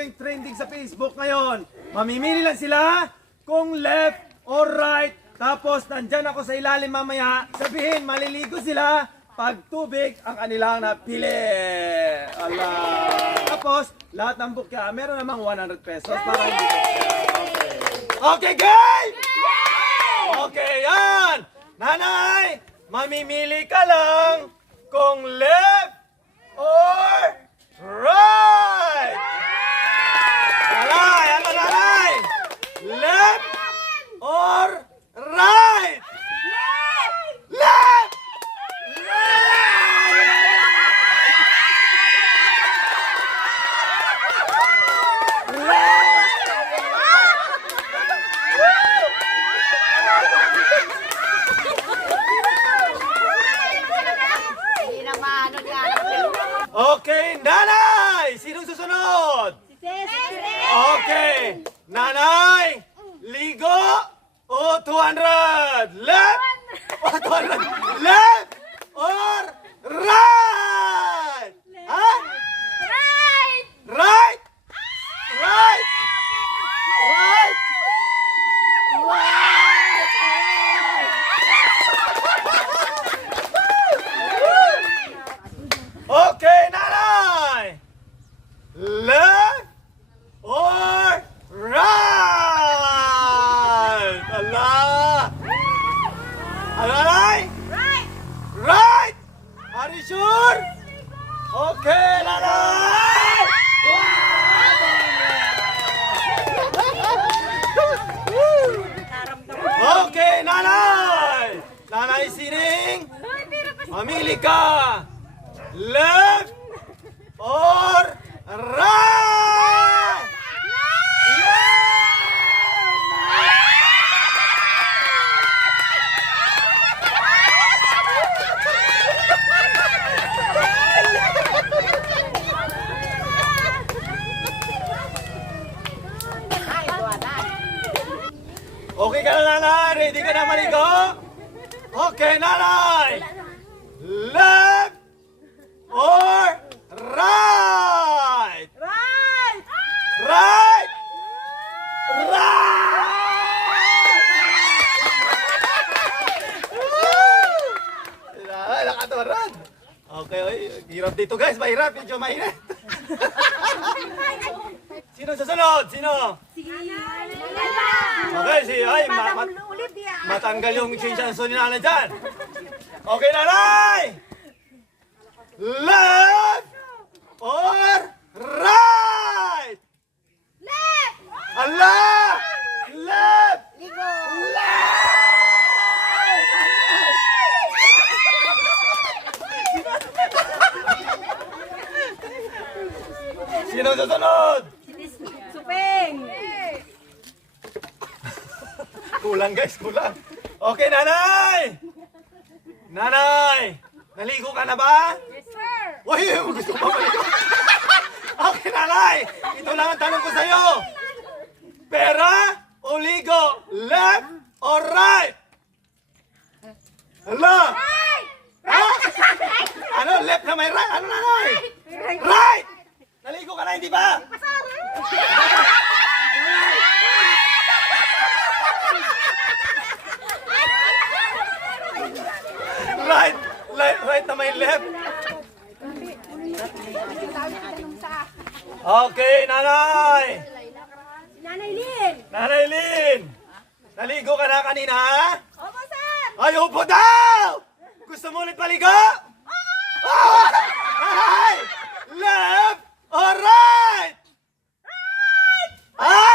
yung trending sa Facebook ngayon. Mamimili lang sila kung left or right. Tapos nandyan ako sa ilalim mamaya. Sabihin, maliligo sila pag tubig ang kanilang napili. Allah. Tapos, lahat ng bukya, meron namang 100 pesos para hindi ko. Okay, game! Okay, yan! Nanay, mamimili ka lang kung left or right! Nanay, ano nanay? Left or right? Left! Okay, nanay! Sinong susunod? Okay, nanay! Ligo o 200? Left or 200? Left or right? Ha? Right! Right! Right! Right! Okay, nanay! Left or right? Allah! Ano, nanay? Right! Right! Are you sure? Okay, nanay! Okay, nanay! Nanay Sining! Mamili ka! Left or right? Okay ka na, nanay? Ready ka na maligo? Okay, nanay! Left or right? Right! Right! Right! Ay, nakatawaran. Okay, oy, hirap dito guys, mahirap, medyo mainit. Sino susunod? Sino? Okay, si ay, matanggal yung chinsanso ni nanay dyan. Okay, nanay! Left or right? Left! Allah! Left! Ligo! Sino susunod? Supeng! Kulang guys, kulang. Okay, nanay! Nanay! Naligo ka na ba? Yes, sir! Uy, gusto mo maligo? Okay, nanay! Ito lang ang tanong ko sa'yo. Pera o ligo? Left or right? Hala? Right! Ha? Ano? Left na may right? Ano, nanay? Right! Naligo ka na, hindi ba? Right! Right na may left. Okay, nanay! Nanay Lynn! Nanay Lynn! Naligo ka na kanina, ha? Opo, sir! Ay, upo daw! Gusto mo ulit paligo? Oo! Nanay! Left or right? Right! Ha?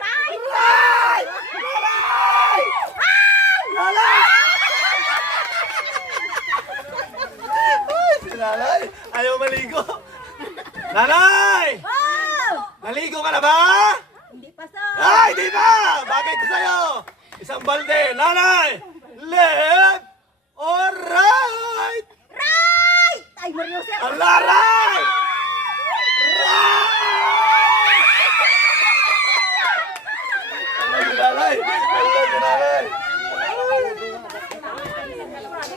Right! Right! Nanay! Nanay! Ay, si nanay! Ayaw maligo. Nanay! Oh! Naligo ka na ba? Hindi pa, sir! Ay, di ba? Bakit ko sa'yo? Isang balde. Nanay! Left or right? Right! Ay, Mario, sir! Allah, right! Right! Nanay!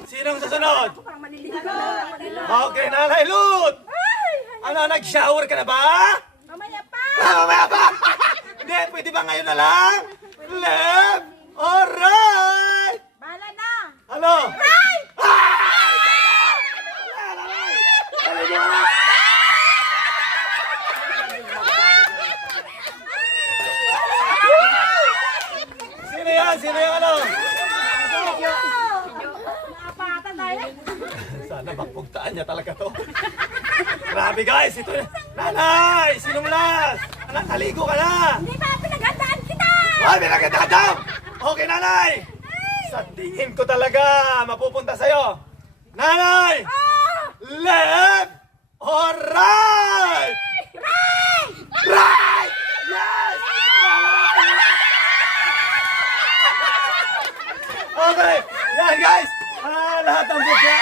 Sinong susunod? Parang maliligo na. Okay, Nanay Lut! Ano, nag-shower ka na ba? Mamaya pa! Mamaya pa! Hindi, pwede ba ngayon na lang? Left or right? Bahala na. Ano? Right! Sino yan? Sino yung ano? Naapatan tayo. Sana mapugtaan niya talaga to. Grabe guys, ito na. Nanay! Sinong last? Anak, naligo ka na! Hindi pa pinagandaan kita! Ay, may nagkatadaw! Okay, nanay! Sa tingin ko talaga, mapupunta sa'yo. Nanay! Left or right? Right! Right! Yes! Okay, yan guys! Lahat ng bukya.